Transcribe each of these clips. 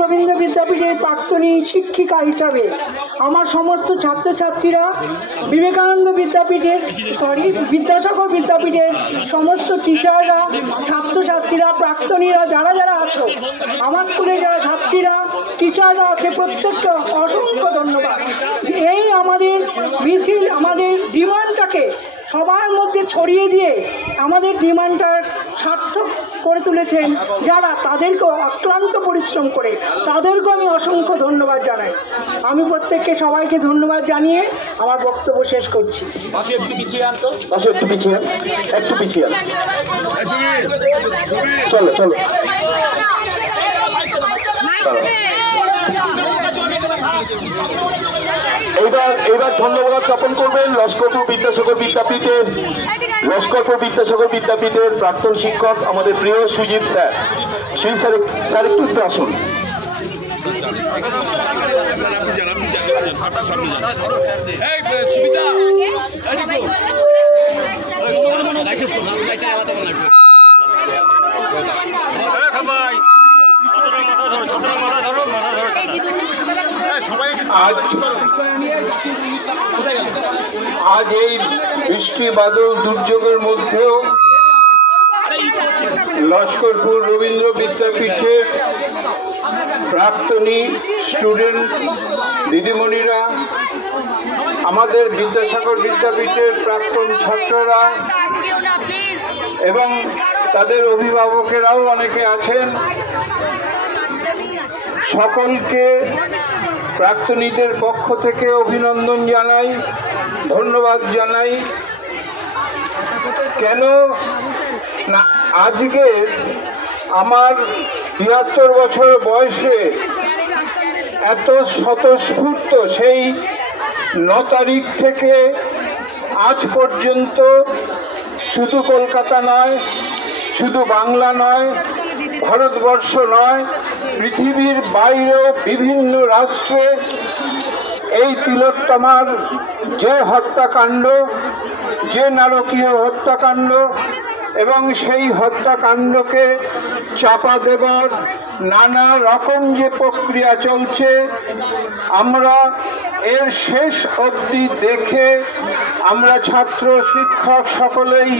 রবীন্দ্র বিদ্যাপীঠের প্রাক্তনী শিক্ষিকা হিসাবে আমার সমস্ত ছাত্রছাত্রীরা, বিবেকানন্দ বিদ্যাপীঠের বিদ্যাসাগর বিদ্যাপীঠের সমস্ত টিচাররা, ছাত্রছাত্রীরা, প্রাক্তনীরা যারা যারা আছো, আমার স্কুলে যারা ছাত্রীরা টিচাররা আছে, প্রত্যেকটা অসংখ্য ধন্যবাদ। এই আমাদের মিছিল আমাদের ডিমান্ডটাকে সবার মধ্যে ছড়িয়ে দিয়ে আমাদের ডিমান্ডটার সার্থক করে তুলেছেন যারা, তাদেরকেও অক্লান্ত পরিশ্রম করে তাদেরকেও আমি অসংখ্য ধন্যবাদ জানাই। আমি প্রত্যেককে সবাইকে ধন্যবাদ জানিয়ে আমার বক্তব্য শেষ করছি। চলো চলো এইবার ধন্যবাদ জ্ঞাপন করবেন লস্করপুর বিদ্যাসাগর বিদ্যাপীঠের প্রাক্তন শিক্ষক আমাদের প্রিয় সুজিত স্যার। সুজিত স্যার একটু আসুন। আজ এই বৃষ্টি বাদল দুর্যোগের মধ্যেও লস্করপুর রবীন্দ্র বিদ্যাপীঠের প্রাক্তনী স্টুডেন্ট দিদিমণিরা, আমাদের বিদ্যাসাগর বিদ্যাপীঠের প্রাক্তন ছাত্ররা এবং তাদের অভিভাবকেরাও অনেকে আছেন, সকলকে প্রাক্তনীদের পক্ষ থেকে অভিনন্দন জানাই, ধন্যবাদ জানাই। কেন না, আজকে আমার ৭৩ বছর বয়সে এত স্বতঃস্ফূর্ত সেই ৯ তারিখ থেকে আজ পর্যন্ত শুধু কলকাতা নয়, শুধু বাংলা নয়, ভারতবর্ষ নয়, পৃথিবীর বাইরেও বিভিন্ন রাষ্ট্রে এই তিলোত্তমার যে হত্যাকাণ্ড, যে নারকীয় হত্যাকাণ্ড এবং সেই হত্যাকাণ্ডকে চাপা দেবার নানা রকম যে প্রক্রিয়া চলছে, আমরা এর শেষ অবধি দেখে আমরা ছাত্র শিক্ষক সকলেই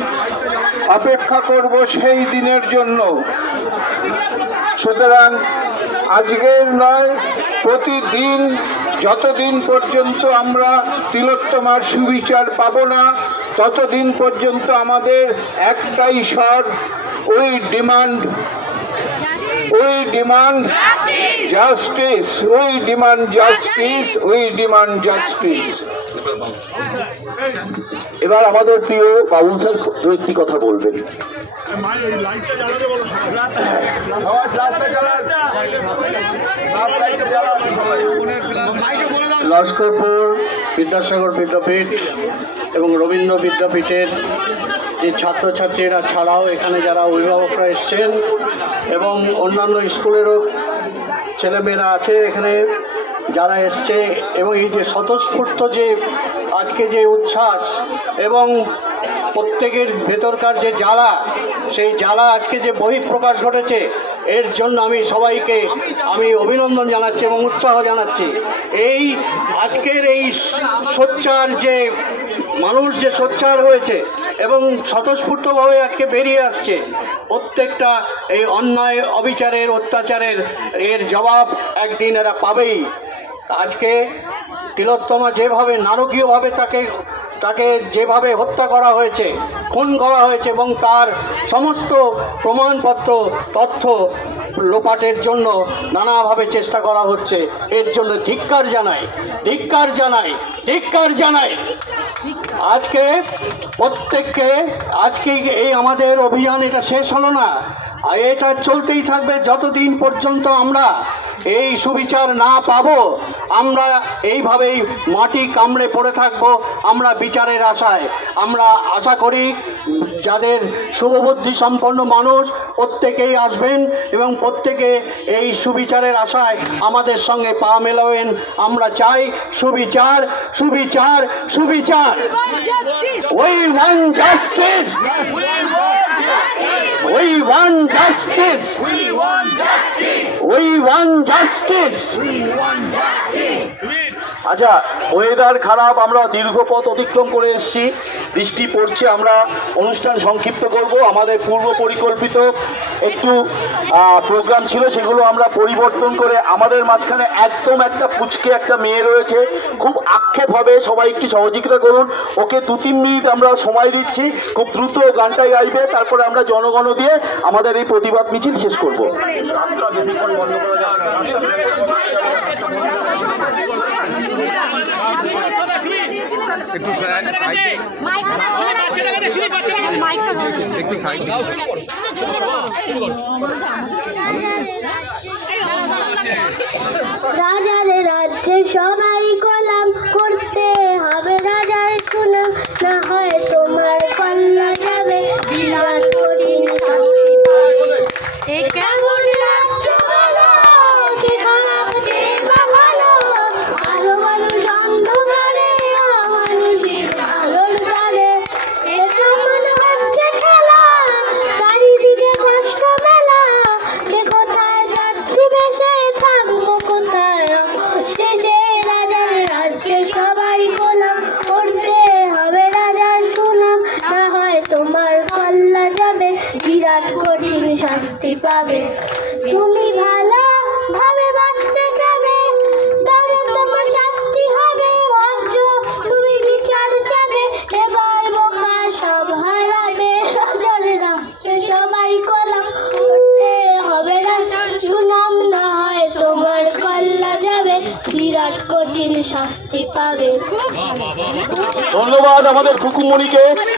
অপেক্ষা করব সেই দিনের জন্য। সুতরাং আজকের নয়, প্রতিদিন যতদিন পর্যন্ত আমরা তিলোত্তমার সুবিচার পাব না, ততদিন পর্যন্ত আমাদের একটাই স্বর, we demand justice, we demand justice, we demand justice. এবার আমাদের প্রিয় বাবুল স্যার একটি কথা বলবেন। লস্করপুর বিদ্যাসাগর বিদ্যাপীঠ এবং রবীন্দ্র বিদ্যাপীঠের যে ছাত্রছাত্রীরা ছাড়াও এখানে যারা অভিভাবকরা এসছেন এবং অন্যান্য স্কুলেরও ছেলেমেয়েরা আছে এখানে যারা এসছে, এবং এই যে স্বতঃস্ফূর্ত যে আজকে যে উচ্ছ্বাস এবং প্রত্যেকের ভেতরকার যে জ্বালা, সেই জ্বালা আজকে যে বহিঃপ্রকাশ ঘটেছে, এর জন্য আমি সবাইকে অভিনন্দন জানাচ্ছি এবং উৎসাহ জানাচ্ছি। এই আজকের এই সোচ্চার যে মানুষ যে সোচ্চার হয়েছে এবং স্বতঃস্ফূর্তভাবে আজকে বেরিয়ে আসছে, প্রত্যেকটা এই অন্যায়, অবিচারের, অত্যাচারের এর জবাব একদিন এরা পাবেই। আজকে তিলোত্তমা যেভাবে নারকীয়ভাবে তাকে যেভাবে হত্যা করা হয়েছে, খুন করা হয়েছে এবং তার সমস্ত প্রমাণপত্র তথ্য লোপাটের জন্য নানাভাবে চেষ্টা করা হচ্ছে, এর জন্য ধিক্কার জানাই। আজকে প্রত্যেককে আজকে এই আমাদের অভিযান এটা শেষ হলো না, এটা চলতেই থাকবে যতদিন পর্যন্ত আমরা এই সুবিচার না পাবো। আমরা এইভাবেই মাটি কামড়ে পড়ে থাকবো আমরা বিচারের আশায়। আমরা আশা করি যাদের শুভবুদ্ধি সম্পন্ন মানুষ প্রত্যেকেই আসবেন এবং প্রত্যেকে এই সুবিচারের আশায় আমাদের সঙ্গে পা মেলাবেন। আমরা চাই সুবিচার। We want justice. We want justice. We want justice. We want justice. আচ্ছা, ওয়েদার খারাপ, আমরা দীর্ঘ পথ অতিক্রম করে এসেছি, বৃষ্টি পড়ছে, আমরা অনুষ্ঠান সংক্ষিপ্ত করব। আমাদের পূর্ব পরিকল্পিত একটু প্রোগ্রাম ছিল, সেগুলো আমরা পরিবর্তন করে আমাদের মাঝখানে একদম একটা পুচকে একটা মেয়ে রয়েছে, খুব আক্ষেপ হবে, সবাই একটু সহযোগিতা করুন। ওকে 2-3 মিনিট আমরা সময় দিচ্ছি, খুব দ্রুত গানটা গাইবে, তারপরে আমরা জনগণ দিয়ে আমাদের এই প্রতিবাদ মিছিল শেষ করব। একটু রাজার রাজ্যে সবাই গোলাম, করতে হবে রাজার সুনাম, না হয় তোমার কল্লা যাবে বিরাট কঠিন শাস্তি পাবে। এ কেমন রাজ্য বলো, কে খারাপ কে বা ভালো, ভালো মানুষ অন্ধকারে, অমানুষের আলোর দ্বারে। এ কেমন হচ্ছে খেলা, চারিদিকে কষ্ট মেলা, কে কোথায় যাচ্ছি ভেসে, থাকবো কোথায় শেষে। রাজার রাজ্যে সবাই গোলাম, করতে হবে রাজার সুনাম, না হয় তোমার কল্লা যাবে বিরাট কঠিন শাস্তি পাবে। তুমি ভালো ভাবে বাঁচতে চাবে, তবে তোমার শাস্তি হবে ভদ্র, তুমি বিচার চাবে, এবার বোকা সব হারাবে। রাজার রাজ্যে সবাই গোলাম, করতে হবে রাজার সুনাম, না হয় তোমার কল্লা যাবে বিরাট কঠিন শাস্তি পাবে। ধন্যবাদ আমাদের খুকুমণিকে।